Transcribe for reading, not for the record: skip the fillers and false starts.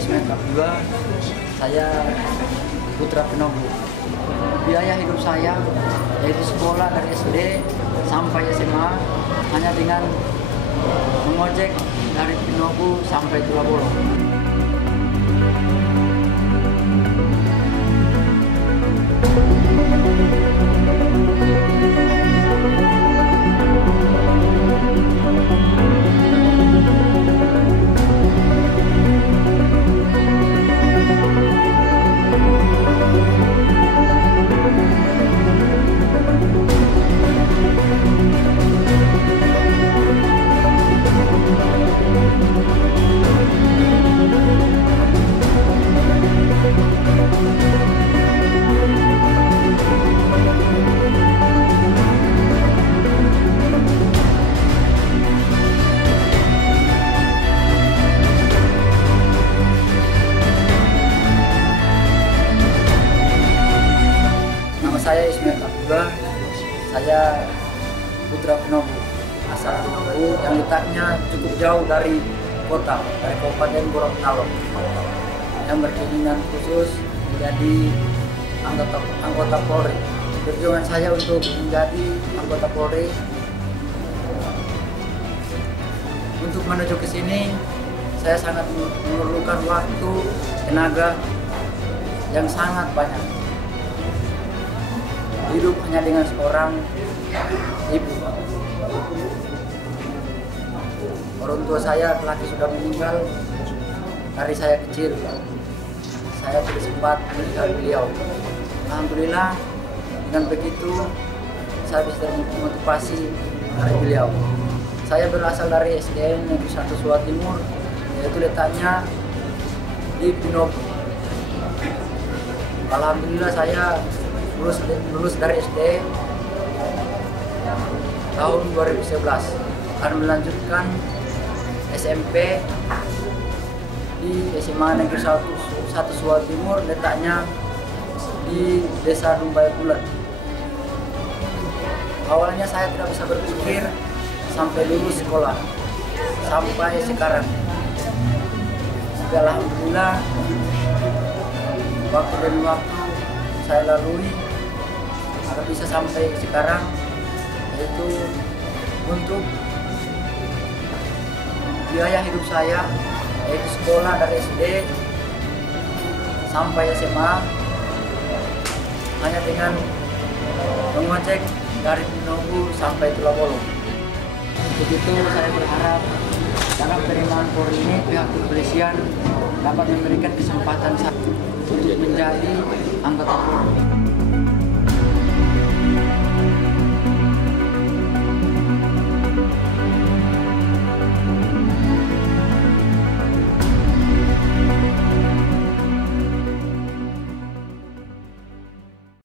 Ismail Abdullah, saya putra Pinogu. Biaya hidup saya yaitu sekolah dari SD sampai SMA hanya dengan mengojek dari Pinogu sampai Tulabolo. Saya Ismail Abdullah, saya putra Pinogu, asal Pinogu yang letaknya cukup jauh dari kota, dari Kabupaten Gorontalo, yang berkeinginan khusus menjadi anggota Polri. Perjuangan saya untuk menjadi anggota Polri, untuk menuju ke sini, saya sangat memerlukan waktu, tenaga yang sangat banyak. Hidup hanya dengan seorang ibu. Orang tua saya laki sudah meninggal dari saya kecil. Saya tidak sempat melihat beliau. Alhamdulillah dengan begitu saya bisa termotivasi dari beliau. Saya berasal dari SDN Negeri 1 Suat Timur, yaitu letaknya di Pinogu. Alhamdulillah saya lulus dari SD tahun 2011, akan melanjutkan SMP di SMA Negeri 1 Suat Timur, letaknya di Desa Dumbai Bulan. Awalnya saya tidak bisa berpikir sampai lulus sekolah, sampai sekarang. Alhamdulillah waktu demi waktu saya lalui agar bisa sampai sekarang, yaitu untuk biaya hidup saya, yaitu sekolah dari SD sampai SMA hanya dengan mengojek dari Pinogu sampai Tulabolo. Untuk itu saya berharap dalam penerimaan Polri ini pihak kepolisian dapat memberikan kesempatan saya untuk menjadi anggota Polri.